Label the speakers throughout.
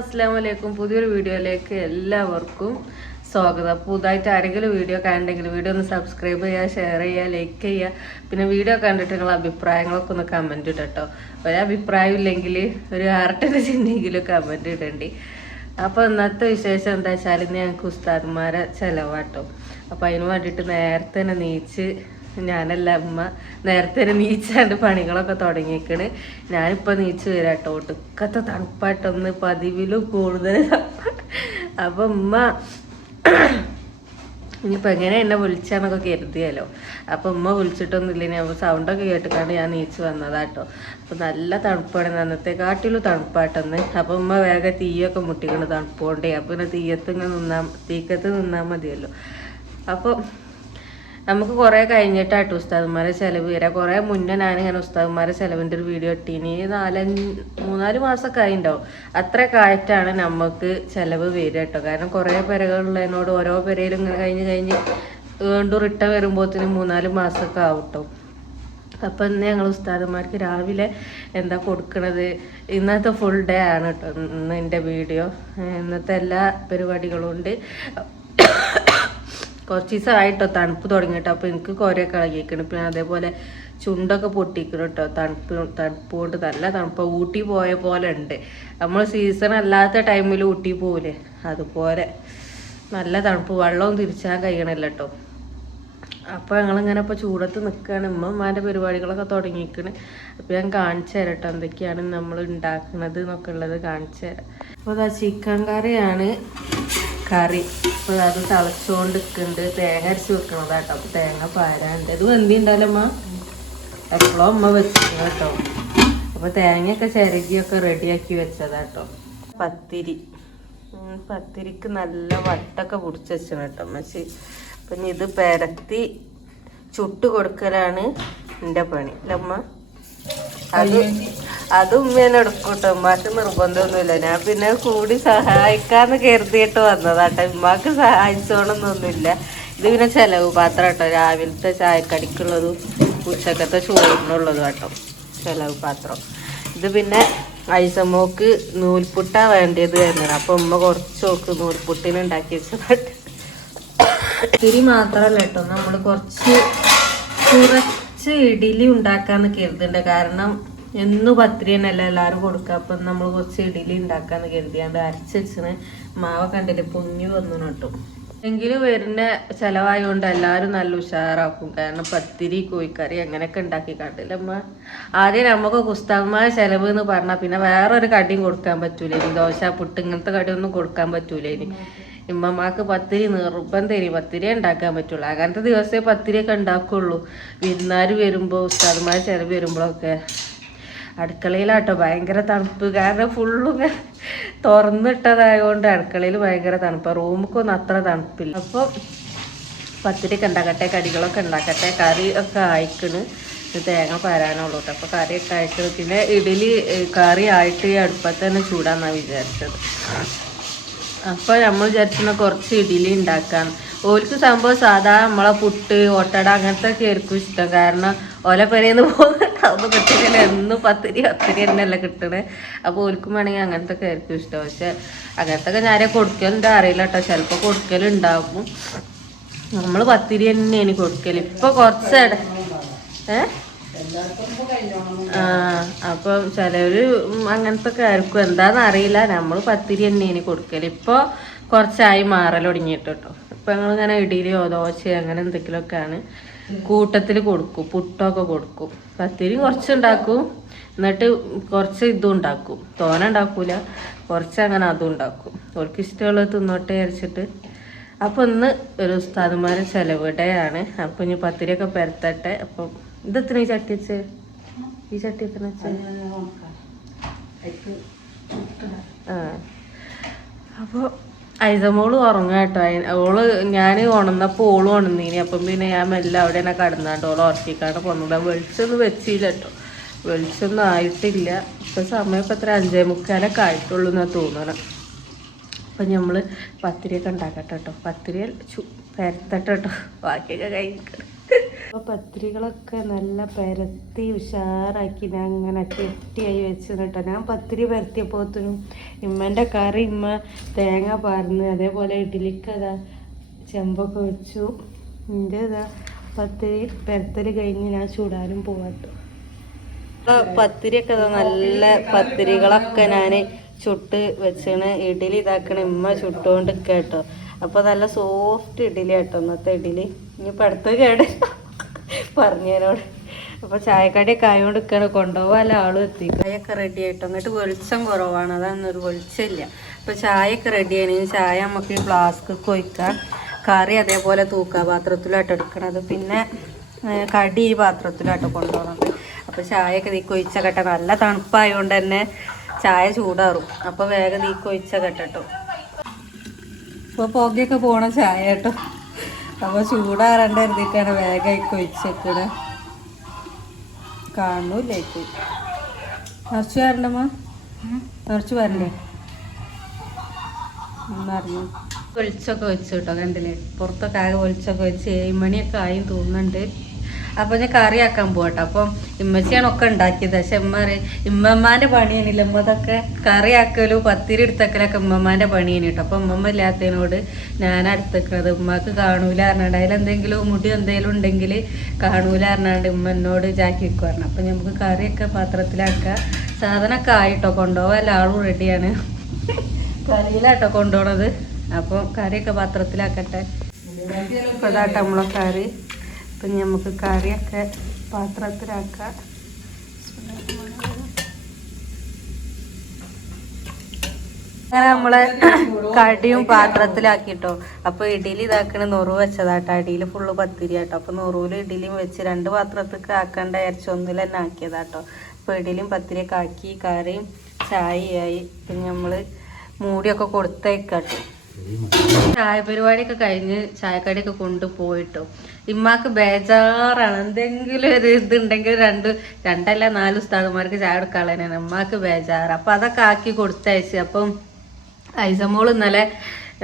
Speaker 1: അസ്സാം വലൈക്കും പുതിയൊരു വീഡിയോയിലേക്ക് എല്ലാവർക്കും സ്വാഗതം. പുതുതായിട്ട് ആരെങ്കിലും വീഡിയോ കണ്ടെങ്കിൽ വീഡിയോ ഒന്ന് സബ്സ്ക്രൈബ് ചെയ്യുക ഷെയർ ചെയ്യുക ലൈക്ക് ചെയ്യുക. പിന്നെ വീഡിയോ കണ്ടിട്ട് നിങ്ങൾ അഭിപ്രായങ്ങളൊക്കെ ഒന്ന് കമന്റ് ഇടട്ടോ ഒരഭിപ്രായം ഇല്ലെങ്കിൽ ഒരു ആർട്ടിന്റെ ചിന്തയെങ്കിലും കമന്റ് ഇടേണ്ടി. അപ്പോൾ ഇന്നത്തെ വിശേഷം എന്താ വെച്ചാൽ ഇന്ന് ഞങ്ങൾക്ക് ഉസ്താദ്മാരെ ചിലവാട്ടോ അപ്പോൾ അതിന് വേണ്ടിയിട്ട് നേരത്തെ തന്നെ നീച്ച് ഞാനല്ല ഉമ്മ. നേരത്തെ നീച്ചാണ്ട് പണികളൊക്കെ തുടങ്ങിയേക്കണ്. ഞാനിപ്പോൾ നീച്ച് വരാട്ടോ ഒടുക്കത്തെ തണുപ്പായിട്ടൊന്ന് പതിവിലും കൂടുതൽ അപ്പം ഉമ്മ ഇനിയിപ്പോൾ എങ്ങനെ എന്നെ വിളിച്ചാന്നൊക്കെ കരുതിയല്ലോ അപ്പം ഉമ്മ വിളിച്ചിട്ടൊന്നുമില്ല. ഞാൻ സൗണ്ടൊക്കെ കേട്ടിട്ടാണ് ഞാൻ നീച്ച് വന്നതാട്ടോ അപ്പം നല്ല തണുപ്പാണ്. അന്നത്തെ കാട്ടിലും തണുപ്പാട്ടെന്ന്. അപ്പം ഉമ്മ വേഗം തീയൊക്കെ മുട്ടിക്കണ് തണുപ്പ് കൊണ്ടേ അപ്പം പിന്നെ തീയത്ത് ഇങ്ങനെ നിന്നാൽ തീക്കത്ത് നിന്നാൽ മതിയല്ലോ. അപ്പോൾ നമുക്ക് കുറേ കഴിഞ്ഞിട്ടായിട്ട് ഉസ്താദന്മാരെ ചിലവ് വരാം. കുറേ മുന്നേ ഞാനിങ്ങനെ ഉസ്താദന്മാരെ ചിലവിന്റെ ഒരു വീഡിയോ ഇട്ടീനി. നാലഞ്ച് മൂന്നാൽ മാസമൊക്കെ ആയിണ്ടാവും. അത്ര കായിട്ടാണ് നമുക്ക് ചിലവ് വരിക കേട്ടോ കാരണം കുറേ പെരകളുള്ളതിനോട് ഓരോ പെരയിലും ഇങ്ങനെ കഴിഞ്ഞ് കഴിഞ്ഞ് വീണ്ടും റിട്ടേൺ വരുമ്പോഴത്തേനും മൂന്നാൽ മാസമൊക്കെ ആവും കേട്ടോ അപ്പം ഇന്ന് ഞങ്ങൾ ഉസ്താദന്മാർക്ക് രാവിലെ എന്താ കൊടുക്കണത്? ഇന്നത്തെ ഫുൾ ഡേ ആണ് കേട്ടോ ഇന്ന് എന്റെ വീഡിയോ ഇന്നത്തെ എല്ലാ പരിപാടികളും ഉണ്ട്. കുറച്ച് ദിവസമായിട്ടോ തണുപ്പ് തുടങ്ങിയിട്ടോ. അപ്പോൾ എനിക്ക് കുറേ ഇളകിയിരിക്കണം പിന്നെ അതേപോലെ ചുണ്ടൊക്കെ പൊട്ടിക്കണം കേട്ടോ തണുപ്പ് തണുപ്പ് കൊണ്ട് നല്ല തണുപ്പ്. ഊട്ടി പോയ പോലെ ഉണ്ട് നമ്മൾ സീസൺ അല്ലാത്ത ടൈമിൽ ഊട്ടി പോവില്ലേ അതുപോലെ നല്ല തണുപ്പ്. വെള്ളവും തിരിച്ചാൻ കഴിയണമല്ലോ കേട്ടോ അപ്പോൾ ഞങ്ങളിങ്ങനെ ഇപ്പോൾ ചൂടത്ത് നിൽക്കുകയാണ് ഉമ്മമാരുടെ പരിപാടികളൊക്കെ തുടങ്ങിയിരിക്കണ് അപ്പോൾ ഞാൻ കാണിച്ചു തരാം കേട്ടോ എന്തൊക്കെയാണ് നമ്മൾ ഉണ്ടാക്കുന്നത് എന്നൊക്കെ ഉള്ളത് കാണിച്ചു തരാം. അപ്പോൾ അതാ ചിക്കൻ കറിയാണ്. കറി. അപ്പോൾ അത് തിളച്ചുകൊണ്ട് നിൽക്കുന്നുണ്ട് തേങ്ങ അരച്ച് വെക്കണതാട്ടോ അപ്പോൾ തേങ്ങ പാരാണ്ട്. ഇത് വെന്തി ഉണ്ടാലമ്മ എപ്പോഴും അമ്മ വെച്ചിരുന്നു കേട്ടോ അപ്പോൾ തേങ്ങയൊക്കെ ചിരകിയൊക്കെ റെഡിയാക്കി വെച്ചതാട്ടോ പത്തിരി. പത്തിരിക്ക് നല്ല വട്ടൊക്കെ പിടിച്ച് വെച്ചു കേട്ടോ മച്ചി പിന്നെ ഇത് പരത്തി ചുട്ട് കൊടുക്കലാണ് എന്റെ പണി. അല്ലമ്മ അത് അത് ഉമ്മേനെ എടുക്കും ഉമ്മാക്ക് നിർബന്ധമൊന്നുമില്ല. ഞാൻ പിന്നെ കൂടി സഹായിക്കാന്ന് കരുതിയിട്ട് വന്നതാട്ടെ. ഉമ്മാക്ക് സഹായിച്ചോണമെന്നൊന്നുമില്ല ഇത് പിന്നെ ചിലവ് പാത്രം കേട്ടോ. രാവിലത്തെ ചായക്കടിക്കുള്ളതും ഉച്ചക്കത്തെ ചോറിനുള്ളതും കേട്ടോ. ചിലവ് പാത്രം. ഇത് പിന്നെ ഐസമോക്ക് നൂൽപുട്ടാ വേണ്ടത് വരുന്നത് അപ്പൊ ഉമ്മ കുറച്ച് നോക്ക് നൂൽപുട്ടിന് ഉണ്ടാക്കി വെച്ചതായിട്ട് ഇത്തിരി മാത്രല്ല കേട്ടോ. നമ്മൾ കുറച്ച് കുറച്ച് ഇഡലി ഉണ്ടാക്കാന്ന് കരുതുന്നുണ്ട്. കാരണം എന്നും പത്രിയെന്നല്ല എല്ലാവരും കൊടുക്കുക. അപ്പം നമ്മൾ കുറച്ച് ഇഡലി ഉണ്ടാക്കാന്ന് കരുതിയാണ്ട് അരച്ച് മാവ കണ്ടിട്ട് പൊങ്ങി വന്നു കേട്ടോ. എങ്കിലും വരുന്ന ചെലവായതുകൊണ്ട് എല്ലാവരും നല്ല ഉഷാറാക്കും. കാരണം പത്തിരി കോഴിക്കറി അങ്ങനെയൊക്കെ ഉണ്ടാക്കി കണ്ടില്ല അമ്മ? ആദ്യം നമുക്ക് കുസ്താന്മാർ ചെലവ് എന്ന് പറഞ്ഞാൽ പിന്നെ വേറൊരു കടിയും കൊടുക്കാൻ പറ്റൂല ഇനി ദോശ പുട്ട് ഇങ്ങനത്തെ കടിയൊന്നും കൊടുക്കാൻ പറ്റൂല ഇനി ഇമ്മമാക്ക് പത്തിരി നിർബന്ധം പത്തിരി ഉണ്ടാക്കാൻ പറ്റുള്ളൂ. അങ്ങനത്തെ ദിവസമേ പത്തിരിയൊക്കെ ഉണ്ടാക്കുള്ളൂ. വിരുന്നാർ വരുമ്പോൾ ഉസ്താദ്മാർ ചിലവ് വരുമ്പോഴൊക്കെ അടുക്കളയിലാട്ടോ. ഭയങ്കര തണുപ്പ്. കാരണം ഫുള്ളും തുറന്നിട്ടതായതുകൊണ്ട് അടുക്കളയിൽ ഭയങ്കര തണുപ്പ്. റൂമുക്കൊന്നും അത്ര തണുപ്പില്ല. അപ്പോൾ പത്തിരിയൊക്കെ ഉണ്ടാക്കട്ടെ കടികളൊക്കെ ഉണ്ടാക്കട്ടെ കറി ഒക്കെ അയക്കണ് തേങ്ങ പരാനുള്ളൂ അപ്പോൾ കറിയൊക്കെ അയക്കണ് പിന്നെ ഇഡലി കറി ആയിട്ട് ഈ അടുപ്പത്ത് തന്നെ ചൂടാന്നാണ് വിചാരിച്ചത്. അപ്പോൾ നമ്മൾ വിചാരിച്ചിരുന്ന കുറച്ച് ഇഡലി ഉണ്ടാക്കാൻ ഓൽക്ക് സംഭവം സാധാ നമ്മളെ പുട്ട് ഓട്ടട അങ്ങനത്തെ ഒക്കെ ആയിരിക്കും ഇഷ്ടം. കാരണം ഓല പെരേന്ന് പോകുന്ന അതൊന്നും കിട്ടില്ല എന്നും പത്തിരി പത്തിരി തന്നെയല്ല കിട്ടണേ. അപ്പോൾ ഓൽക്കും വേണമെങ്കിൽ അങ്ങനത്തെ ആയിരിക്കും ഇഷ്ടം. പക്ഷെ അങ്ങനത്തെ ഒക്കെ ഞാനേ കൊടുക്കലുണ്ടോ അറിയില്ല കേട്ടോ ചിലപ്പോൾ കൊടുക്കലുണ്ടാവും നമ്മൾ പത്തിരി തന്നെയാണ് കൊടുക്കൽ. ഇപ്പോൾ കുറച്ച് ഇട ഏ? ആ അപ്പം ചിലവര് അങ്ങനത്തെ ആയിരിക്കും. എന്താന്ന് അറിയില്ല. നമ്മൾ പത്തിരി തന്നെയാണ് കൊടുക്കൽ. ഇപ്പോൾ കുറച്ചായി മാറൽ തുടങ്ങിയിട്ട് കേട്ടോ ഇപ്പം ഞങ്ങളിങ്ങനെ ഇടിയിലോ ദോശയോ അങ്ങനെ എന്തെങ്കിലുമൊക്കെയാണ്. കൂട്ടത്തിൽ കൊടുക്കും പുട്ടൊക്കെ കൊടുക്കും. പത്തിരി കുറച്ചുണ്ടാക്കും എന്നിട്ട് കുറച്ച് ഇതും ഉണ്ടാക്കും. തോന ഉണ്ടാക്കൂല കുറച്ച് അങ്ങനെ അതും ഉണ്ടാക്കും. അവർക്ക് ഇഷ്ടമുള്ളത് തിന്നോട്ടെ അരച്ചിട്ട് അപ്പോൾ ഇന്ന് ഒരു ഉസ്താദുമാരെ ചെലവിടെയാണ്. അപ്പോൾ ഇനി പത്തിരിയൊക്കെ പരത്തട്ടെ. അപ്പം ഇതെത്ര ഈ ചട്ടി വെച്ച്? ഈ ചട്ടി എത്ര വെച്ച്? ആ. അപ്പോൾ ഐസമോൾ ഉറങ്ങ കേട്ടോ ഓൾ ഞാൻ ഉണന്നപ്പോൾ ഓൾ ഉണന്നീനി. അപ്പം പിന്നെ ഞാൻ മെല്ലെ അവിടെ തന്നെ കടന്നാണ്ട് ഓൾ ഉറക്കിക്കാണ്ട് പോന്നത് വെളിച്ചൊന്നും വെച്ചില്ല കേട്ടോ വെളിച്ചൊന്നും ആയിട്ടില്ല. ഇപ്പം സമയം ഇപ്പം എത്ര? അഞ്ചേ മുക്കാലൊക്കെ ആയിട്ടുള്ളൂ എന്നാണ് തോന്നണം. അപ്പം നമ്മൾ പത്തിരിയൊക്കെ ഉണ്ടാക്കട്ടെ കേട്ടോ പത്തിരി പരത്തട്ടെ കേട്ടോ ബാക്കിയൊക്കെ കഴിക്കണം അപ്പോൾ പത്തിരികളൊക്കെ നല്ല പരത്തി ഉഷാറാക്കി ഞാൻ അങ്ങനെ കെട്ടിയായി വെച്ച് കേട്ടോ ഞാൻ പത്തിരി പരത്തിയപ്പോത്തിനും ഇമ്മന്റെ കറി ഇമ്മ തേങ്ങ പാർന്ന് അതേപോലെ ഇഡ്ഡലിക്കതാ ചെമ്പൊക്കെ വെച്ചു. എന്റെ ഇതാ പത്തിരി പരത്തൽ കഴിഞ്ഞ് ഞാൻ ചൂടാനും പോവാട്ടോ പത്തിരിയൊക്കെ നല്ല പത്തിരികളൊക്കെ ഞാൻ ചുട്ട് വെച്ചാണ്. ഇഡ്ഡലി ഇതാക്കണ ഇമ്മ ചുട്ടുകൊണ്ട് കേട്ടോ അപ്പോൾ നല്ല സോഫ്റ്റ് ഇഡ്ഡലി കേട്ടോ ഇന്നത്തെ ഇഡ്ഡലി. ഇനിയിപ്പോൾ അടുത്ത കേട്. പറഞ്ഞതിനോട് അപ്പോൾ ചായക്കടിയൊക്കെ ആയതുകൊണ്ട് കൊടുക്കണ കൊണ്ടുപോകാൻ ആളും എത്തി. ചായയൊക്കെ റെഡി ആയിട്ട്? എന്നിട്ട് വെളിച്ചം കുറവാണ്. അതാണ് ഒരു വെളിച്ചമില്ല. അപ്പോൾ ചായയൊക്കെ റെഡി ഇനി ചായ നമുക്ക് ഈ ഫ്ലാസ്ക് കൊയ്ക്കാം കറി അതേപോലെ തൂക്കാ പാത്രത്തിലായിട്ട് എടുക്കണത്. പിന്നെ കടി ഈ പാത്രത്തിലാട്ടോ കൊണ്ടുപോകണത് അപ്പോൾ ചായയൊക്കെ തീ കെട്ട. നല്ല തണുപ്പായതുകൊണ്ട് തന്നെ ചായ ചൂടാറും. അപ്പോൾ വേഗം തീ കെട്ടോ. ഇപ്പോൾ പുകയൊക്കെ പോണ ചായ കേട്ടോ. അപ്പോൾ ചൂടാറണ്ട കരുതിയിട്ടാണ് വേഗമായി കൊഴിച്ചേക്കണേ കാണൂലേക്ക് നിറച്ച് വരണ്ടമ്മ നിറച്ച് വരണ്ടേ എന്നറിഞ്ഞു ഒഴിച്ചൊക്കെ വെച്ചു കേട്ടോ കണ്ടില്ലേ? പുറത്തൊക്കെ ആകെ ഒഴിച്ചൊക്കെ വെച്ച് ഏഴ് മണിയൊക്കെ ആയി തോന്നുന്നുണ്ട്. അപ്പൊ ഞാൻ കറി ആക്കാൻ പോകട്ടെ അപ്പം ഇമ്മച്ചിയാണ് ഒക്കെ ഉണ്ടാക്കിയത്. പക്ഷെ ഇമ്മ പറയും ഇമ്മമ്മാന്റെ പണിയനില്ല ഇമ്മ അതൊക്കെ കറി ആക്കലും പത്തിരി എടുത്തക്കലൊക്കെ ഇമ്മമ്മാന്റെ പണിയാണ് കേട്ടോ. അപ്പൊ ഇമ്മമ്മ ഇല്ലാത്തതിനോട് ഞാൻ അടുത്തേക്കണത്. ഉമ്മക്ക് കാണൂല പറഞ്ഞാണ്ട് അതിലെന്തെങ്കിലും മുടി എന്തെങ്കിലും ഉണ്ടെങ്കിൽ കാണൂല പറഞ്ഞാണ്ട് ഉമ്മ എന്നോട് ജാക്കി വെക്കുക പറഞ്ഞു. അപ്പൊ നമുക്ക് കറിയൊക്കെ പാത്രത്തിലാക്കുക സാധനമൊക്കെ ആയിട്ടോ? കൊണ്ടുപോകാൻ ആളും റെഡിയാണ് കറിയിലാട്ടോ കൊണ്ടുപോണത്. അപ്പോൾ കറിയൊക്കെ പാത്രത്തിലാക്കട്ടെ. ഇതാട്ടോ നമ്മളെ കറി. അപ്പം നമുക്ക് കറിയൊക്കെ പാത്രത്തിലാക്കാം. അങ്ങനെ നമ്മളെ കടിയും പാത്രത്തിലാക്കിട്ടോ. അപ്പൊ ഇഡലി ഇതാക്കണ നുറു വെച്ചതാട്ടോ. അടിയിൽ ഫുള്ള് പത്തിരി ആട്ടോ. അപ്പൊ നുറുവിൽ ഇഡലിയും വെച്ച് രണ്ട് പാത്രത്തേക്ക് ആക്കണ്ട വിചാരിച്ച് ഒന്നിൽ തന്നെ ആക്കിയതാട്ടോ. അപ്പൊ ഇഡലിയും പത്തിരിയൊക്കെ ആക്കി കറിയും ചായയായി. പിന്നെ നമ്മൾ മൂടിയൊക്കെ കൊടുത്തേക്കാട്ടോ. ചായ പരിപാടിയൊക്കെ കഴിഞ്ഞ് ചായക്കടയൊക്കെ കൊണ്ടുപോയിട്ടോ. ഇമ്മാക്ക് ബേജാറാണ്. എന്തെങ്കിലും ഒരു ഇതുണ്ടെങ്കിൽ രണ്ട് രണ്ടല്ല നാല് ഉസ്താദന്മാർക്ക് ചായ എടുക്കാനുള്ളതിനാണ് ഇമ്മാക്ക് ബേജാറ്. അപ്പൊ അതൊക്കെ ആക്കി കൊടുത്തയച്ച്. അപ്പം ഐസമോൾ ഇന്നലെ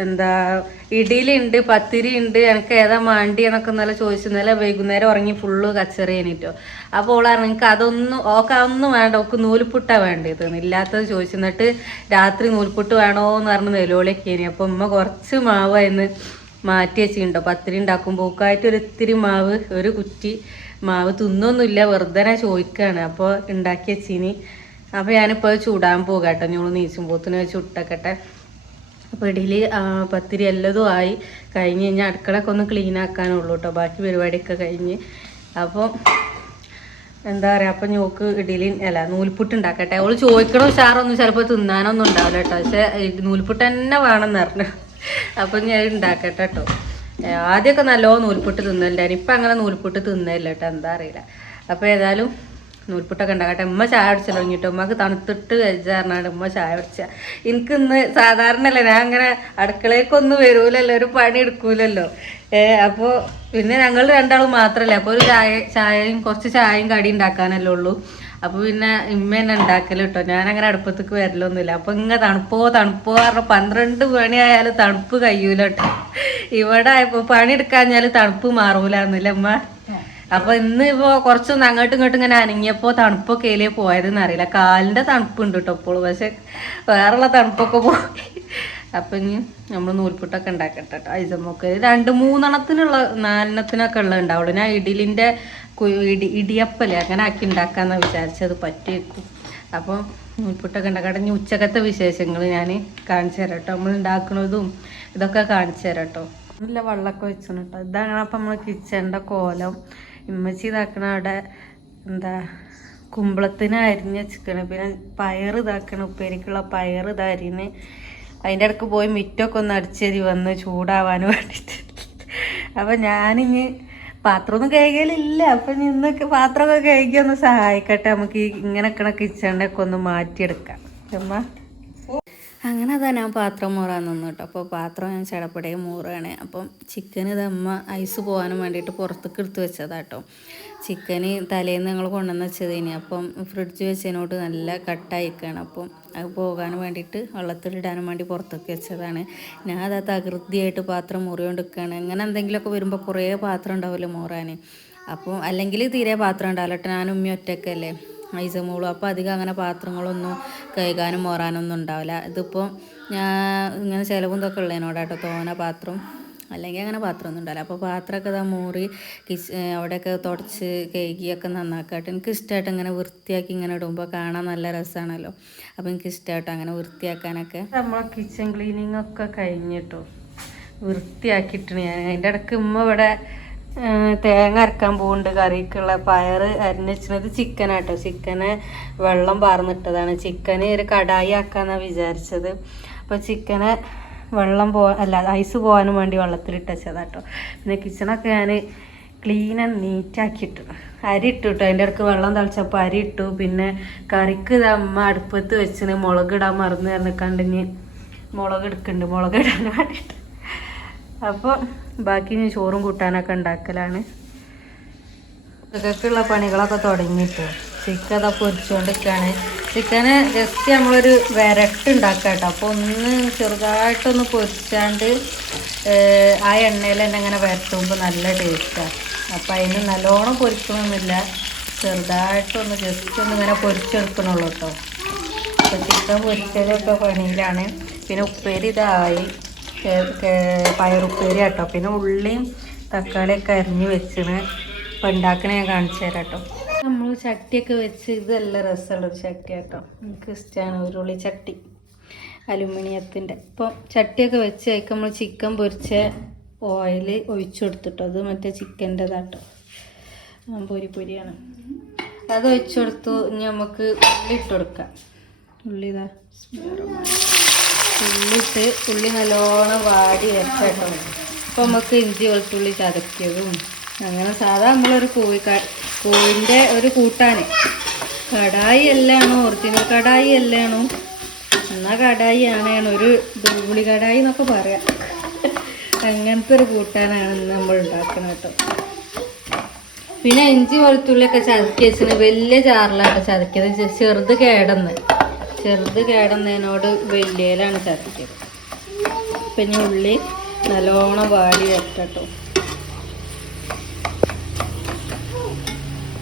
Speaker 1: എന്താ ഇടിയിലുണ്ട് പത്തിരി ഉണ്ട് എനിക്ക് ഏതാ മാണ്ടി എന്നൊക്കെ ഇന്നലെ ചോദിച്ചു. ഇന്നലെ വൈകുന്നേരം ഉറങ്ങി ഫുള്ള് കച്ചറി കഴിഞ്ഞിട്ടോ അപ്പോൾ ഓളാണ് എനിക്ക് അതൊന്നും ഓക്കെ വേണ്ട ഓക്ക് നൂൽപുട്ട വേണ്ടത്. ഇല്ലാത്തത് ചോദിച്ചു. എന്നിട്ട് രാത്രി നൂൽപുട്ട് വേണോ എന്ന് പറഞ്ഞ് നിലവിളിയൊക്കെ ഇനി അപ്പോൾ ഉമ്മ കുറച്ച് മാവ് അതിന് മാറ്റി വെച്ചിട്ടുണ്ടോ? പത്തിരി ഉണ്ടാക്കുമ്പോൾ ഓക്കായിട്ട് ഒരു ഇത്തിരി മാവ് ഒരു കുറ്റി മാവ് തിന്നൊന്നുമില്ല വെറുതെ ചോദിക്കുകയാണ് അപ്പോൾ ഉണ്ടാക്കി വെച്ചിനി. അപ്പോൾ ഞാനിപ്പോൾ ചൂടാൻ പോകാട്ടോ. ഞങ്ങൾ നീച്ചുമ്പോത്തിന് ചുട്ടക്കട്ടെ. അപ്പോൾ ഇടയിൽ പത്തിരി എല്ലതും ആയി. കഴിഞ്ഞ് കഴിഞ്ഞാൽ അടുക്കളൊക്കെ ഒന്ന് ക്ലീൻ ആക്കാനുള്ളൂ കേട്ടോ ബാക്കി പരിപാടിയൊക്കെ കഴിഞ്ഞ്. അപ്പോൾ എന്താ പറയുക അപ്പം ഞോക്ക് ഇഡലി അല്ല നൂൽപുട്ട് ഉണ്ടാക്കട്ടെ. അവൾ ചോദിക്കണോ ഉഷാറൊന്നും ചിലപ്പോൾ തിന്നാനൊന്നും ഉണ്ടാവില്ല കേട്ടോ പക്ഷെ നൂൽപുട്ട് തന്നെ വേണമെന്ന് പറഞ്ഞു. അപ്പം ഞാൻ ഉണ്ടാക്കട്ടെ കേട്ടോ ആദ്യമൊക്കെ നല്ലോ നൂൽപുട്ട് തിന്നലുണ്ടായിരുന്നു. ഇപ്പം അങ്ങനെ നൂൽപുട്ട് തിന്നലില്ല കേട്ടോ എന്താ അറിയില്ല. അപ്പോൾ ഏതായാലും നൂൽപുട്ടൊക്കെ ഉണ്ടാകട്ടെ ഉമ്മ ചായ അടിച്ചു തുടങ്ങിയിട്ട് ഉമ്മക്ക് തണുത്തിട്ട് കഴിച്ചാറിനാണ് ഉമ്മ ചായ അടിച്ച എനിക്ക് ഇന്ന് സാധാരണ അല്ലേ ഞാൻ അങ്ങനെ അടുക്കളയിലേക്കൊന്നും വരൂലല്ലോ ഒരു പണി എടുക്കൂലല്ലോ. ഏ അപ്പോൾ പിന്നെ ഞങ്ങൾ രണ്ടാളും മാത്രമല്ലേ അപ്പോൾ ഒരു ചായ ചായയും കുറച്ച് ചായയും കടി ഉണ്ടാക്കാനല്ലേ ഉള്ളൂ. അപ്പോൾ പിന്നെ ഇമ്മ തന്നെ ഉണ്ടാക്കൽ കേട്ടോ. ഞാൻ അങ്ങനെ അടുപ്പത്തേക്ക് വരലൊന്നുമില്ല. അപ്പോൾ ഇങ്ങനെ തണുപ്പോ തണുപ്പോ പറഞ്ഞ പന്ത്രണ്ട് പണിയായാലും തണുപ്പ് കഴിയൂല കേട്ടോ. ഇവിടെ ഇപ്പോൾ പണി എടുക്കാഞ്ഞാൽ തണുപ്പ് മാറൂലെന്നില്ല അമ്മ അപ്പൊ ഇന്ന് ഇപ്പൊ കുറച്ചൊന്ന് അങ്ങോട്ടും ഇങ്ങോട്ടും ഇങ്ങനെ അനങ്ങിയപ്പോ തണുപ്പൊക്കെ ഏലേ പോയതെന്ന് അറിയില്ല. കാലിന്റെ തണുപ്പുണ്ട് കേട്ടോ ഇപ്പോൾ പക്ഷെ വേറെയുള്ള തണുപ്പൊക്കെ പോയി. അപ്പൊ ഇനി നമ്മൾ നൂൽപുട്ടൊക്കെ ഉണ്ടാക്കട്ടെ കേട്ടോ ഐസമൊക്കെ രണ്ട് മൂന്നെണ്ണത്തിനുള്ള നാലെണ്ണത്തിനൊക്കെ ഉള്ളത് ഉണ്ടാവുള്ളൂ. ഞാൻ ഇഡിലിന്റെ ഇടി ഇടിയപ്പല്ലേ അങ്ങനെ ആക്കി ഉണ്ടാക്കാന്നാ വിചാരിച്ചത്. പറ്റിയേക്കും. അപ്പം നൂൽപുട്ടൊക്കെ ഉണ്ടാക്കട്ടെ ഇനി ഉച്ചക്കത്തെ വിശേഷങ്ങൾ ഞാൻ കാണിച്ചു തരാം കേട്ടോ നമ്മൾ ഉണ്ടാക്കുന്നതും ഇതൊക്കെ കാണിച്ചു തരാം കേട്ടോ നല്ല വെള്ളമൊക്കെ വെച്ചു കേട്ടോ ഇതാണ് അപ്പം നമ്മൾ കിച്ചണിന്റെ കോലം. ഇമ്മച്ചി ഇതാക്കണ അവിടെ എന്താ കുമ്പളത്തിന് അരിഞ്ഞ് വെച്ചിക്കണ്. പിന്നെ പയർ ഇതാക്കണ ഉപ്പേരിക്കുള്ള പയർ ഇത് അരിഞ്ഞ് അതിന്റെ ഇടയ്ക്ക് പോയി മിറ്റൊക്കെ ഒന്ന് അടിച്ചേരി വന്ന് ചൂടാവാൻ വേണ്ടിയിട്ട് അപ്പം ഞാനിനി പാത്രമൊന്നും കഴുകലില്ല. അപ്പം ഇനി ഇന്നൊക്കെ പാത്രമൊക്കെ കഴുകി ഒന്ന് സഹായിക്കട്ടെ. നമുക്ക് ഈ ഇങ്ങനെ നിൽക്കണ കിച്ചണിന്റെ ഒക്കെ ഒന്ന് മാറ്റിയെടുക്കാം. അമ്മ. അങ്ങനെ അതാ ഞാൻ പാത്രം മൂറാൻ നിന്നു കേട്ടോ അപ്പോൾ പാത്രം ഞാൻ ചടപ്പടയെ മൂറുകയാണ് അപ്പം ചിക്കൻ ഇതമ്മ ഐസ് പോകാനും വേണ്ടിയിട്ട് പുറത്തേക്ക് എടുത്ത് വെച്ചതാട്ടോ ചിക്കന് തലേന്ന് ഞങ്ങൾ കൊണ്ടുവന്ന് വെച്ചതിന്. അപ്പം ഫ്രിഡ്ജ് വെച്ചതിനോട് നല്ല കട്ടായിക്കാണ് അപ്പം അത് പോകാൻ വേണ്ടിയിട്ട് വെള്ളത്തിലിടാനും വേണ്ടി പുറത്തേക്ക് വെച്ചതാണ്. ഞാൻ അത് തകൃതിയായിട്ട് പാത്രം മുറിയോണ്ടിരിക്കുകയാണ് അങ്ങനെ എന്തെങ്കിലുമൊക്കെ വരുമ്പോൾ കുറേ പാത്രം ഉണ്ടാവുമല്ലോ മൂറാൻ
Speaker 2: അപ്പോൾ അല്ലെങ്കിൽ തീരെ പാത്രം ഉണ്ടാവില്ല കേട്ടോ ഞാനും ഉമ്മി ഒറ്റയ്ക്കല്ലേ ഐസമോളും. അപ്പോൾ അധികം അങ്ങനെ പാത്രങ്ങളൊന്നും കഴുകാനും മോറാനൊന്നും ഉണ്ടാവില്ല. ഇതിപ്പോൾ ഞാൻ ഇങ്ങനെ ചിലവും ഇതൊക്കെ ഉള്ളതിനോടാട്ടോ തോന പാത്രം അല്ലെങ്കിൽ അങ്ങനെ പാത്രമൊന്നും ഉണ്ടാവില്ല. അപ്പോൾ പാത്രമൊക്കെ ഇതാ മൂറി കിച്ച് അവിടെയൊക്കെ തുടച്ച് കഴുകിയൊക്കെ നന്നാക്കാട്ടോ എനിക്ക് ഇഷ്ടമായിട്ട് ഇങ്ങനെ വൃത്തിയാക്കി ഇങ്ങനെ ഇടുമ്പോൾ കാണാൻ നല്ല രസമാണല്ലോ അപ്പോൾ എനിക്ക് ഇഷ്ടമായിട്ട് അങ്ങനെ വൃത്തിയാക്കാനൊക്കെ.
Speaker 1: നമ്മളെ കിച്ചൺ ക്ലീനിങ് ഒക്കെ കഴിഞ്ഞിട്ടോ. വൃത്തിയാക്കിയിട്ടാണ് ഞാൻ. അതിന്റെ ഇടയ്ക്ക് ഉമ്മ ഇവിടെ തേങ്ങ അരക്കാൻ പോകുന്നുണ്ട് കറിക്കുള്ള പയർ അരിഞ്ഞത് ചിക്കനാട്ടോ ചിക്കന് വെള്ളം പാർന്നിട്ടതാണ്. ചിക്കന് ഒരു കടായി ആക്കാന്നാണ് വിചാരിച്ചത്. അപ്പോൾ ചിക്കന് വെള്ളം പോ അല്ല ഐസ് പോകാനും വേണ്ടി വെള്ളത്തിലിട്ട് കേട്ടോ പിന്നെ കിച്ചണൊക്കെ ഞാൻ ക്ലീൻ ആൻഡ് നീറ്റാക്കിയിട്ടു അരി ഇട്ടു കേട്ടോ അതിന്റെ ഇടയ്ക്ക് വെള്ളം തളിച്ചപ്പോൾ അരി ഇട്ടു. പിന്നെ കറിക്ക് അമ്മ അടുപ്പത്ത് വെച്ചിന് മുളക് ഇടാൻ മറന്നു കണ്ടിന് മുളക് എടുക്കുന്നുണ്ട് മുളക് ഇടാൻ വേണ്ടിയിട്ട് അപ്പോൾ ബാക്കി ഞാൻ ചോറും കൂട്ടാനൊക്കെ ഉണ്ടാക്കലാണ്. ഉച്ചക്കുള്ള പണികളൊക്കെ തുടങ്ങിയിട്ട്. ചിക്കൻ അതാ പൊരിച്ചുകൊണ്ടിരിക്കുകയാണ് ചിക്കന് ജസ്റ്റ് നമ്മളൊരു വിരട്ട് ഉണ്ടാക്കാം കേട്ടോ അപ്പോൾ ഒന്ന് ചെറുതായിട്ടൊന്ന് പൊരിച്ചാണ്ട് ആ എണ്ണയിൽ തന്നെ ഇങ്ങനെ വരട്ടുമ്പോൾ നല്ല ടേസ്റ്റാണ് അപ്പം അതിന് നല്ലോണം പൊരിക്കണമെന്നില്ല ചെറുതായിട്ടൊന്ന് ജസ്റ്റ് ഒന്ന് ഇങ്ങനെ പൊരിച്ചെടുക്കണുള്ളൂ കേട്ടോ അപ്പോൾ ചിക്കൻ പൊരിച്ചതൊക്കെ പണിയിലാണ്. പിന്നെ ഉപ്പേരി ഇതായി. പയറുപ്പേരി കേട്ടോ പിന്നെ ഉള്ളിയും തക്കാളിയൊക്കെ അരിഞ്ഞ് വെച്ചിന് ഇപ്പം ഉണ്ടാക്കണ ഞാൻ കാണിച്ചു തരാം കേട്ടോ നമ്മൾ ചട്ടിയൊക്കെ വെച്ച് ഇത് നല്ല രസമുള്ളൊരു ചട്ടി കേട്ടോ എനിക്ക് ഇഷ്ടമാണ് ഉരുളി ചട്ടി അലുമിനിയത്തിന്റെ ഇപ്പം ചട്ടിയൊക്കെ വെച്ച് അതിൽ നമ്മൾ ചിക്കൻ പൊരിച്ച ഓയിൽ ഒഴിച്ചു കൊടുത്തിട്ടോ. അത് മറ്റേ ചിക്കന്റെതാട്ടോ. പൊരി പൊരിയാണ് അത് ഒഴിച്ചു കൊടുത്തു ഇനി നമുക്ക് ഉള്ളി ഇട്ട് കൊടുക്കാം. ഉള്ളി ഉള്ളിട്ട് ഉള്ളി നല്ലോണം വാടി വെച്ചേട്ടോ അപ്പോൾ നമുക്ക് ഇഞ്ചി വെളുത്തുള്ളി ചതക്കിയതും അങ്ങനെ സാധാ നമ്മളൊരു കോഴി കോഴിന്റെ ഒരു കൂട്ടാണ്. കടായി എല്ലാണോ ഒറിജിനൽ കടായി എല്ലാണോ എന്നാ കടായി ആണേണ് ഒരു ദൂളി കടായി എന്നൊക്കെ പറയാം. അങ്ങനത്തെ ഒരു കൂട്ടാനാണ് നമ്മൾ ഉണ്ടാക്കുന്നത് കേട്ടോ. പിന്നെ ഇഞ്ചി വെളുത്തുള്ളിയൊക്കെ ചതക്കി വെച്ചിന് വലിയ ചാറിലാണ് ചതക്കിയത്. ചെറുത് കേടന്ന്. ചെറുത് കേടുന്നതിനോട് വലിയയിലാണ് ചതക്കിയത് പിന്നെ ഉള്ളി നല്ലോണം വാടി വെക്കട്ടോ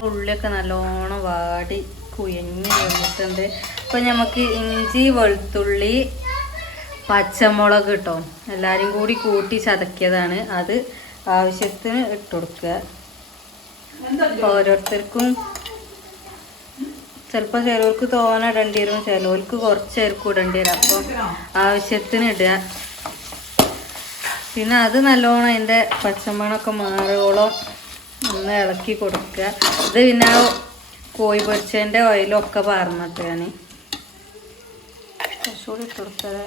Speaker 1: ഉള്ളിയൊക്കെ നല്ലോണം വാടി കുയഞ്ഞ് വന്നിട്ടുണ്ട്. അപ്പം നമുക്ക് ഇഞ്ചി വെളുത്തുള്ളി പച്ചമുളക് കിട്ടും എല്ലാവരും കൂടി കൂട്ടി ചതക്കിയതാണ്. അത് ആവശ്യത്തിന് ഇട്ട് കൊടുക്കുക. ഓരോരുത്തർക്കും ചിലപ്പോൾ ചിലവർക്ക് തോന ഇടേണ്ടി വരും ചിലവർക്ക് കുറച്ച് കുറച്ചായിരിക്കും ഇടേണ്ടി വരും അപ്പോൾ ആവശ്യത്തിന് ഇടുക. പിന്നെ അത് നല്ലോണം അതിന്റെ പച്ചമണമൊക്കെ മാറുവോളം ഒന്ന് ഇളക്കി കൊടുക്കുക. ഇത് പിന്നെ കോഴി പൊരിച്ചതിന്റെ ഓയിലൊക്കെ പാർന്നിട്ട് ഞാൻ കുറച്ചുകൂടി ഇട്ട് കൊടുത്തത്.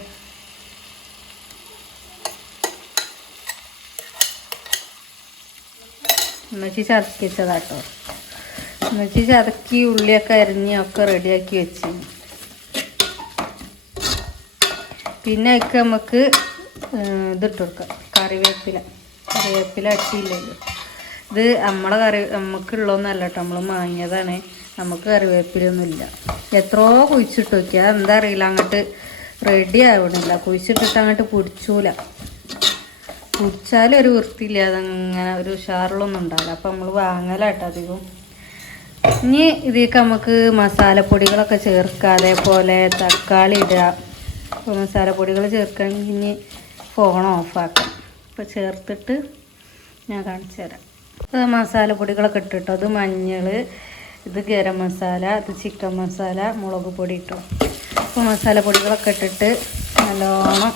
Speaker 1: എന്നുവെച്ച് എന്നുവെച്ച് ചതക്കി ഉള്ളിയൊക്കെ അരിഞ്ഞ് ഒക്കെ റെഡിയാക്കി വെച്ച്. പിന്നെ ഒക്കെ നമുക്ക് ഇതിട്ട് കൊടുക്കാം. കറിവേപ്പില. കറിവേപ്പില അട്ടിയില്ലല്ലോ ഇത് നമ്മളെ കറി നമുക്കുള്ളതൊന്നല്ല കേട്ടോ നമ്മൾ വാങ്ങിയതാണ് നമുക്ക് കറിവേപ്പിലൊന്നുമില്ല. എത്രയോ കുഴിച്ചിട്ട് നോക്കിയാൽ എന്താ അറിയില്ല. അങ്ങോട്ട് റെഡി ആവണില്ല. കുഴിച്ചിട്ടിട്ട് അങ്ങോട്ട് പിടിച്ചൂല. പൊടിച്ചാലും ഒരു വൃത്തിയില്ല അതങ്ങനെ ഒരു ഉഷാറിലൊന്നും ഉണ്ടാവില്ല. അപ്പം നമ്മൾ വാങ്ങലാട്ടോ അധികം. ഇനി ഇതിലേക്ക് നമുക്ക് മസാലപ്പൊടികളൊക്കെ ചേർക്കുക അതേപോലെ തക്കാളി ഇടുക. അപ്പോൾ മസാലപ്പൊടികൾ ചേർക്കണമെങ്കിൽ ഇനി ഫോൺ ഓഫാക്കാം അപ്പോൾ ചേർത്തിട്ട് ഞാൻ കാണിച്ചു തരാം. മസാലപ്പൊടികളൊക്കെ ഇട്ടിട്ടോ അത് മഞ്ഞൾ ഇത് ഗരം മസാല ഇത് ചിക്കൻ മസാല മുളക് പൊടി ഇട്ടു. അപ്പോൾ മസാലപ്പൊടികളൊക്കെ ഇട്ടിട്ട് നല്ലോണം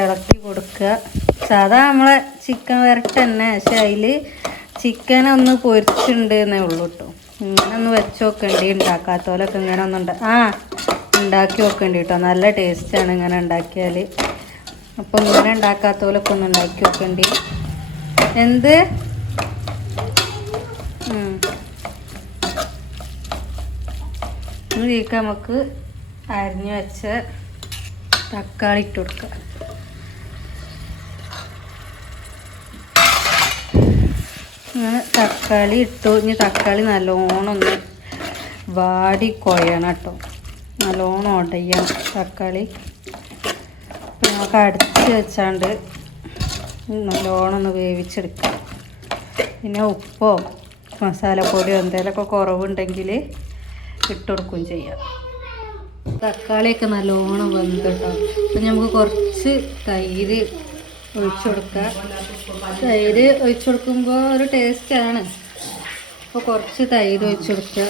Speaker 1: ഇളക്കി കൊടുക്കുക. സാധാ നമ്മളെ ചിക്കൻ വരട്ടെ തന്നെ പക്ഷെ അതിൽ ചിക്കൻ ഒന്ന് പൊരിച്ചിട്ടുണ്ട് എന്നേ ഉള്ളൂ കേട്ടോ. ഇങ്ങനെ ഒന്ന് വെച്ച് നോക്കേണ്ടി ഉണ്ടാക്കാത്തോലൊക്കെ ഇങ്ങനെ ഒന്ന് ഉണ്ടാ ആ ഉണ്ടാക്കി നോക്കേണ്ടി കേട്ടോ നല്ല ടേസ്റ്റാണ് ഇങ്ങനെ ഉണ്ടാക്കിയാൽ അപ്പോൾ ഇങ്ങനെ ഉണ്ടാക്കാത്തോലൊക്കെ ഒന്ന് ഉണ്ടാക്കി നോക്കേണ്ടി. എന്ത്? ഉം. ഇനി ഇതിലേക്ക് നമുക്ക് അരിഞ്ഞു വെച്ച തക്കാളി ഇട്ട് കൊടുക്കുക തക്കാളി ഇട്ടു. ഇനി തക്കാളി നല്ലോണം ഒന്ന് വാടി കൊയണം കേട്ടോ. നല്ലോണം ഉടയണം തക്കാളി. നമുക്ക് അടച്ച് വെച്ചാണ്ട് നല്ലോണം ഒന്ന് വേവിച്ചെടുക്കാം. പിന്നെ ഉപ്പോ മസാലപ്പൊടിയോ എന്തെങ്കിലുമൊക്കെ കുറവുണ്ടെങ്കിൽ ഇട്ടുകൊടുക്കുകയും ചെയ്യാം. തക്കാളിയൊക്കെ നല്ലോണം വെന്ത് അപ്പം നമുക്ക് കുറച്ച് തൈര് ഒഴിച്ചു കൊടുക്കുക. തൈര് ഒഴിച്ചു കൊടുക്കുമ്പോൾ ഒരു ടേസ്റ്റാണ് അപ്പോൾ കുറച്ച് തൈര് ഒഴിച്ചു കൊടുക്കുക.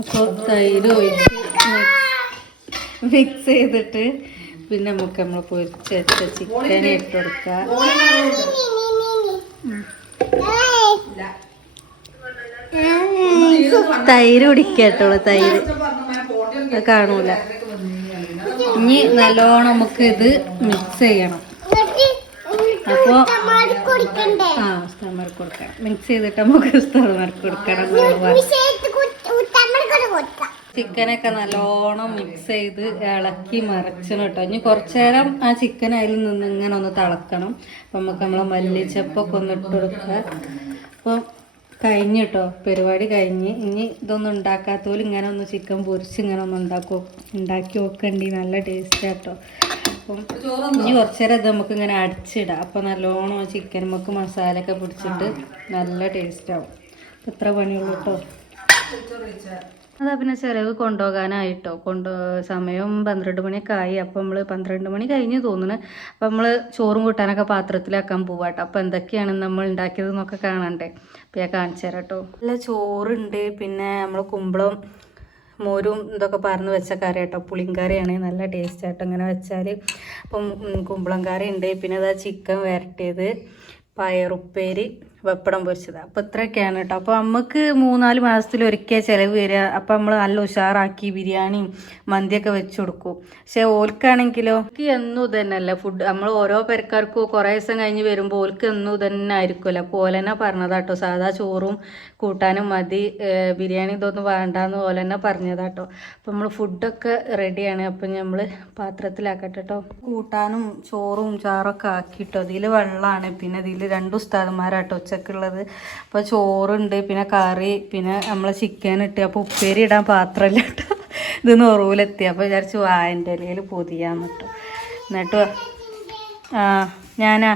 Speaker 1: അപ്പോൾ തൈര് ഒഴിച്ച് മിക്സ് ചെയ്തിട്ട് പിന്നെ നമുക്ക് നമ്മൾ പൊരിച്ച് വെച്ച ചിക്കൻ ഇട്ട് കൊടുക്കുക. തൈര് കുടിക്കട്ടുള്ളൂ തൈര്. അത് കാണൂല. ഇനി നല്ലോണം നമുക്ക് ഇത് മിക്സ് ചെയ്യണം. അപ്പോൾ ആ കൊടുക്കണം. മിക്സ് ചെയ്തിട്ട് നമുക്ക് കൊടുക്കണം. ചിക്കനൊക്കെ നല്ലോണം മിക്സ് ചെയ്ത് ഇളക്കി മറിച്ചണം കേട്ടോ. ഇനി കുറച്ചു നേരം ആ ചിക്കൻ അതിൽ നിന്ന് ഇങ്ങനെ ഒന്ന് തിളക്കണം. അപ്പം നമുക്ക് നമ്മളെ മല്ലിച്ചപ്പൊക്കെ ഒന്ന് ഇട്ട് കൊടുക്കുക. അപ്പം കഴിഞ്ഞു കേട്ടോ പരിപാടി കഴിഞ്ഞ്. ഇനി ഇതൊന്നും ഉണ്ടാക്കാത്തോലും ഇങ്ങനെ ഒന്ന് ചിക്കൻ പൊരിച്ച് ഇങ്ങനെ ഒന്ന് ഉണ്ടാക്കോ ഉണ്ടാക്കി നോക്കണ്ടി. നല്ല ടേസ്റ്റ് കേട്ടോ അപ്പം ഇനി കുറച്ചു നേരം ഇത് നമുക്ക് ഇങ്ങനെ അടിച്ചിടാം. അപ്പം നല്ലോണം ചിക്കൻ നമുക്ക് മസാലയൊക്കെ പിടിച്ചിട്ട് നല്ല ടേസ്റ്റ് ആവും. ഇത്ര പണിയുള്ളൂ കേട്ടോ അതാ പിന്നെ ചിലവ് കൊണ്ടുപോകാനായിട്ടോ. കൊണ്ടു സമയം പന്ത്രണ്ട് മണിയൊക്കെ ആയി അപ്പം നമ്മൾ പന്ത്രണ്ട് മണി കഴിഞ്ഞ് തോന്നുന്നു അപ്പം നമ്മൾ ചോറും കൂട്ടാനൊക്കെ പാത്രത്തിലാക്കാൻ പോവാട്ടോ. അപ്പം എന്തൊക്കെയാണ് നമ്മൾ ഉണ്ടാക്കിയത് എന്നൊക്കെ കാണണ്ടേ. അപ്പം ഞാൻ കാണിച്ചു തരാം കേട്ടോ നല്ല ചോറുണ്ട്. പിന്നെ നമ്മൾ കുമ്പളം മോരും ഇതൊക്കെ പറഞ്ഞ് വെച്ച കറി കേട്ടോ പുളിങ്കറിയാണ് നല്ല ടേസ്റ്റ് ആയിട്ട് ഇങ്ങനെ വെച്ചാൽ അപ്പം കുമ്പളം കറി ഉണ്ട് പിന്നെ അതാ ചിക്കൻ വരട്ടിയത്. പയറുപ്പേരി. പപ്പടം പൊരിച്ചത്. അപ്പോൾ ഇത്രയൊക്കെയാണ് കേട്ടോ അപ്പോൾ നമുക്ക് മൂന്നാൽ മാസത്തിൽ ഒരിക്കൽ ചിലവ് വരിക അപ്പോൾ നമ്മൾ നല്ല ഉഷാറാക്കി ബിരിയാണിയും മന്തിയൊക്കെ വെച്ച് കൊടുക്കും. പക്ഷെ ഓൽക്കാണെങ്കിലോ? ഓൽക്ക് എന്നും ഇതന്നെയല്ല ഫുഡ്. നമ്മൾ ഓരോ പെരക്കാർക്കും കുറേ ദിവസം കഴിഞ്ഞ് വരുമ്പോൾ ഓൽക്ക് എന്നും തന്നെ ആയിരിക്കുമല്ലോ അപ്പോൾ ഓലെന്നെ പറഞ്ഞതാട്ടോ സാധാ ചോറും കൂട്ടാനും മതി. ബിരിയാണി ഇതൊന്നും വേണ്ടാന്ന് ഓലെന്നെ പറഞ്ഞതാട്ടോ അപ്പോൾ നമ്മൾ ഫുഡൊക്കെ റെഡിയാണ്. അപ്പം നമ്മൾ പാത്രത്തിലാക്കട്ടെ കേട്ടോ കൂട്ടാനും ചോറും ചാറൊക്കെ ആക്കിയിട്ടോ ഇതിൽ വെള്ളമാണ് പിന്നെ ഇതിൽ രണ്ടു രണ്ട് ഉസ്താദന്മാരാട്ടോ ഉച്ചക്കുള്ളത് അപ്പോൾ ചോറുണ്ട് പിന്നെ കറി പിന്നെ നമ്മൾ ചിക്കൻ ഇട്ട്. അപ്പോൾ ഉപ്പേരി ഇടാൻ പാത്രമില്ല കേട്ടോ ഇത് നൊറുവിലെത്തി അപ്പോൾ വിചാരിച്ചു വായന്റെ ഇലയിൽ പൊതിയാന്ന് കേട്ടോ എന്നിട്ട് ആ ഞാനാ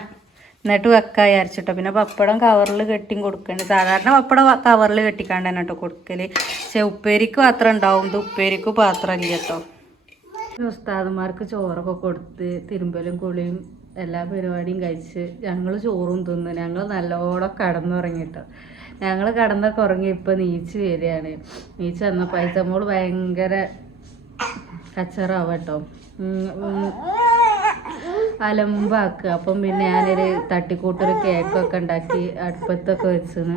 Speaker 1: എന്നിട്ട് വെക്കാൻ വിചാരിച്ചിട്ടോ. പിന്നെ പപ്പടം കവറിൽ കെട്ടിയും കൊടുക്കണ്ട്. സാധാരണ പപ്പടം കവറിൽ കെട്ടിക്കാണ്ട് തന്നെ കേട്ടോ കൊടുക്കൽ പക്ഷേ ഉപ്പേരിക്ക് പാത്രം ഉണ്ടാവും. ഇത് ഉപ്പേരിക്ക് പാത്രം ഇല്ല കേട്ടോ ഉസ്താദന്മാർക്ക് ചോറൊക്കെ കൊടുത്ത് തിരുമ്പലും കുളിയും എല്ലാ പരിപാടിയും കഴിച്ച് ഞങ്ങൾ ചോറും തിന്നു ഞങ്ങൾ നല്ലോണം കടന്നുറങ്ങിട്ടോ. ഞങ്ങൾ കടന്നൊക്കെ ഉറങ്ങി ഇപ്പം നീച്ച് വരികയാണ്. നീച്ച് വന്ന പൈസ മോൾ ഭയങ്കര കച്ചറാവട്ടോ. അലമ്പാക്കുക. അപ്പം പിന്നെ ഞാനൊരു തട്ടിക്കൂട്ടൊരു കേക്കൊക്കെ ഉണ്ടാക്കി അടുപ്പത്തൊക്കെ വെച്ചിന്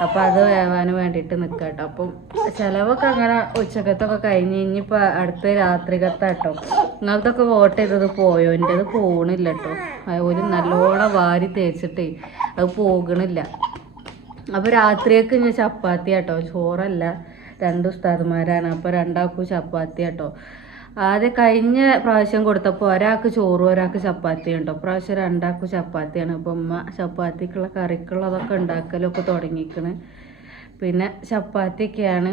Speaker 1: അപ്പം അത് വേവാൻ വേണ്ടിട്ട് നിക്കട്ടോ കേട്ടോ അപ്പം ചിലവൊക്കെ അങ്ങനെ ഉച്ചക്കത്തൊക്കെ കഴിഞ്ഞ് ഇനിയിപ്പോൾ അടുത്ത രാത്രികത്താട്ടോ. ഇങ്ങനത്തൊക്കെ വോട്ട് ചെയ്തത് പോയോ? എന്റെത് പോകണില്ല കേട്ടോ ഒരു നല്ലോണം വാരി തേച്ചിട്ടേ അത് പോകണില്ല. അപ്പോൾ രാത്രിയൊക്കെ ഞാൻ ചപ്പാത്തി കേട്ടോ ചോറല്ല. രണ്ട് ഉസ്താദ്മാരാണ്. അപ്പോൾ രണ്ടാൾക്കും ചപ്പാത്തി കേട്ടോ ആദ്യം കഴിഞ്ഞ പ്രാവശ്യം കൊടുത്തപ്പോൾ ഒരാൾക്ക് ചോറും ഒരാൾക്ക് ചപ്പാത്തി ഉണ്ടോ. പ്രാവശ്യം രണ്ടാൾക്ക് ചപ്പാത്തിയാണ്. അപ്പം ഉമ്മ ചപ്പാത്തിക്കുള്ള കറിക്കുള്ളതൊക്കെ ഉണ്ടാക്കലൊക്കെ തുടങ്ങിക്കണ്. പിന്നെ ചപ്പാത്തിയൊക്കെയാണ്.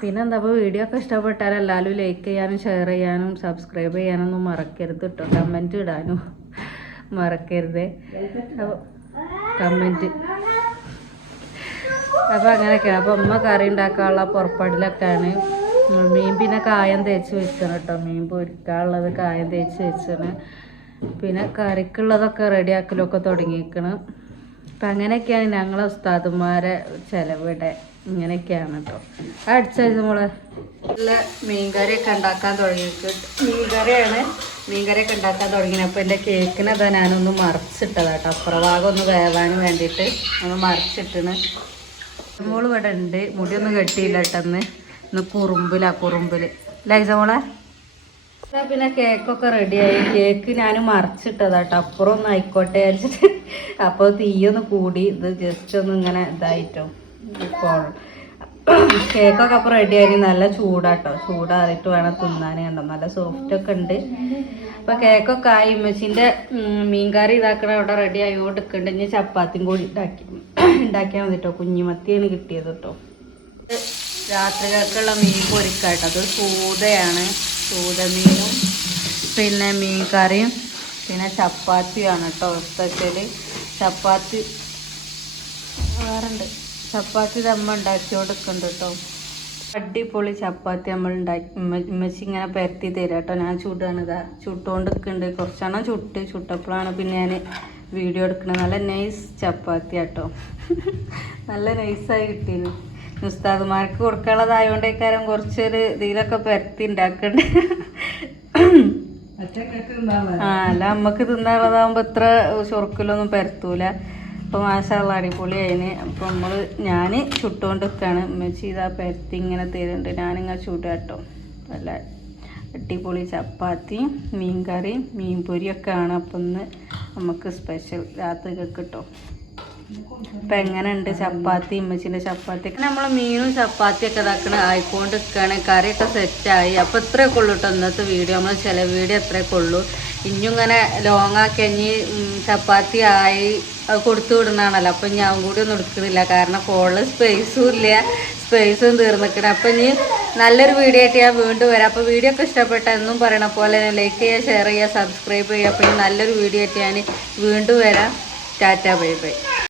Speaker 1: പിന്നെ എന്താ അപ്പോൾ വീഡിയോ ഒക്കെ ഇഷ്ടപ്പെട്ടാൽ എല്ലാവരും ലൈക്ക് ചെയ്യാനും ഷെയർ ചെയ്യാനും സബ്സ്ക്രൈബ് ചെയ്യാനൊന്നും മറക്കരുത് കേട്ടോ കമന്റ് ഇടാനും മറക്കരുത്. കമന്റ് അപ്പോൾ അങ്ങനെയൊക്കെയാണ്. അപ്പോൾ ഉമ്മ കറി ഉണ്ടാക്കാനുള്ള പുറപ്പാടിലൊക്കെയാണ്. മീൻ പിന്നെ കായം തേച്ച് വെച്ചാണ് കേട്ടോ മീൻ പൊരിക്കാനുള്ളത് കായം തേച്ച് വെച്ചാണ്. പിന്നെ കറിക്കുള്ളതൊക്കെ റെഡിയാക്കലൊക്കെ തുടങ്ങിയിരിക്കണം അപ്പം അങ്ങനെയൊക്കെയാണ് ഞങ്ങളെ ഉസ്താദുമാരെ ചിലവിടെ ഇങ്ങനെയൊക്കെയാണ് കേട്ടോ അടിച്ചാഴ്ച മോളെ? നല്ല മീൻകറിയൊക്കെ ഉണ്ടാക്കാൻ തുടങ്ങിയിട്ട് മീൻകറിയാണ് മീൻകറിയൊക്കെ ഉണ്ടാക്കാൻ തുടങ്ങിയത്. അപ്പോൾ എന്റെ കേക്കിനതാ ഞാനൊന്ന് മറിച്ചിട്ടത് കേട്ടോ അപ്പുറഭാഗം ഒന്ന് വേവാൻ വേണ്ടിയിട്ട് ഒന്ന് മറിച്ചിട്ടണ് മോൾ ഇവിടെ ഉണ്ട്. മുടിയൊന്നും കെട്ടിയില്ല കേട്ടെന്ന് കുറുമ്പിലാ കുറുമ്പിൽ ലൈസ മോളെ? പിന്നെ കേക്കൊക്കെ റെഡിയായി. കേക്ക് ഞാൻ മറിച്ചിട്ടതാ കേട്ടോ അപ്പുറം ഒന്ന് ആയിക്കോട്ടെ അപ്പൊ അപ്പോൾ തീയൊന്ന് കൂടി. ഇത് ജസ്റ്റ് ഒന്ന് ഇങ്ങനെ ഇതായിട്ടോ. ഇപ്പോൾ കേക്കൊക്കെ അപ്പോൾ റെഡിയായി. നല്ല ചൂടാട്ടോ. ചൂടാറിയിട്ട് വേണം തിന്നാൻ കണ്ടോ. നല്ല സോഫ്റ്റ് ഒക്കെ ഉണ്ട്. അപ്പോൾ കേക്കൊക്കെ ആയി. ഉമ്മച്ചിന്റെ മീൻകറി ഇതാക്കണ അവിടെ റെഡി ആയി നിൽക്കുന്നുണ്ട് ഇനി ചപ്പാത്തിയും കൂടി ഉണ്ടാക്കി ഉണ്ടാക്കിയാൽ മതി കേട്ടോ കുഞ്ഞിമത്തിയാണ് കിട്ടിയത് കേട്ടോ. രാത്രികൾക്കുള്ള മീൻ പൊരിക്കാട്ടോ. അത് സൂതയാണ്. സൂതമീനും പിന്നെ മീൻ കറിയും പിന്നെ ചപ്പാത്തിയാണ് കേട്ടോ സ്പെഷ്യൽ ചപ്പാത്തി വേറുണ്ട്. ചപ്പാത്തി നമ്മൾ ഉണ്ടാക്കി കൊടുക്കുന്നുണ്ട് കേട്ടോ അടിപൊളി ചപ്പാത്തി നമ്മൾ ഉണ്ടാക്കി ഉമ്മച്ചി ഇങ്ങനെ പരത്തി തരാം കേട്ടോ ഞാൻ ചൂടാണ് ഇതാ. ചുട്ടുകൊണ്ടിരിക്കുന്നുണ്ട് കുറച്ചെണ്ണം ചുട്ട്. ചുട്ടപ്പോഴാണ് പിന്നെ ഞാൻ വീഡിയോ എടുക്കുന്നത് നല്ല നൈസ് ചപ്പാത്തി കേട്ടോ നല്ല നൈസായി കിട്ടീന്. ഉസ്താദുമാർക്ക് കൊടുക്കാനുള്ളതായോണ്ടേക്കാരം കുറച്ചൊരു ഇതിലൊക്കെ പരത്തി ഉണ്ടാക്കണ്ട്? ആ അല്ല അമ്മയ്ക്ക് തിന്നാനുള്ളതാകുമ്പോ ഇത്ര ചൊറുക്കിലൊന്നും പരത്തൂല. അപ്പൊ മാഷാള്ള അടിപൊളി അതിന് അപ്പൊ നമ്മൾ ഞാൻ ചുട്ടുകൊണ്ട് നിൽക്കുകയാണ് ഉമ്മച്ചി ഇതാ പരത്തി ഇങ്ങനെ തരുന്നുണ്ട്. ഞാനിങ്ങനെ ചൂടാട്ടോ നല്ല അടിപൊളി ചപ്പാത്തി മീൻ കറി മീൻ പൊരിയൊക്കെ ആണ്. അപ്പം ഇന്ന് നമുക്ക് സ്പെഷ്യൽ രാത്രി കിട്ടും. ഇപ്പൊ എങ്ങനെയുണ്ട് ചപ്പാത്തി ഇമ്മച്ചിന്റെ ചപ്പാത്തി നമ്മൾ മീനും ചപ്പാത്തി ഒക്കെ ഇതാക്കണ ആയിക്കൊണ്ട് നിൽക്കുകയാണ് കറിയൊക്കെ സെറ്റായി. അപ്പൊ ഇത്രയൊക്കെ ഉള്ളൂ കേട്ടോ ഇന്നത്തെ വീഡിയോ. നമ്മൾ ചില വീഡിയോ എത്രയൊക്കെ ഉള്ളൂ. ഇനിയും ഇങ്ങനെ ലോങ് ആക്കി കഴിഞ്ഞ് ചപ്പാത്തി ആയി കൊടുത്തു വിടുന്നതാണല്ലോ. അപ്പൊ ഞാൻ കൂടി ഒന്നും എടുക്കുന്നില്ല കാരണം ഫോണിൽ സ്പേസും ഇല്ല. സ്പേസും തീർന്നിക്കണം. അപ്പൊ ഇനി നല്ലൊരു വീഡിയോ ആയിട്ട് ഞാൻ വീണ്ടും വരാം. അപ്പൊ വീഡിയോ ഒക്കെ ഇഷ്ടപ്പെട്ട എന്നും പറയണ പോലെ ലൈക്ക് ചെയ്യുക ഷെയർ ചെയ്യുക സബ്സ്ക്രൈബ് ചെയ്യുക. അപ്പൊ ഇനി നല്ലൊരു വീഡിയോ ആയിട്ട് ഞാൻ വീണ്ടും വരാം. Tata bye bye.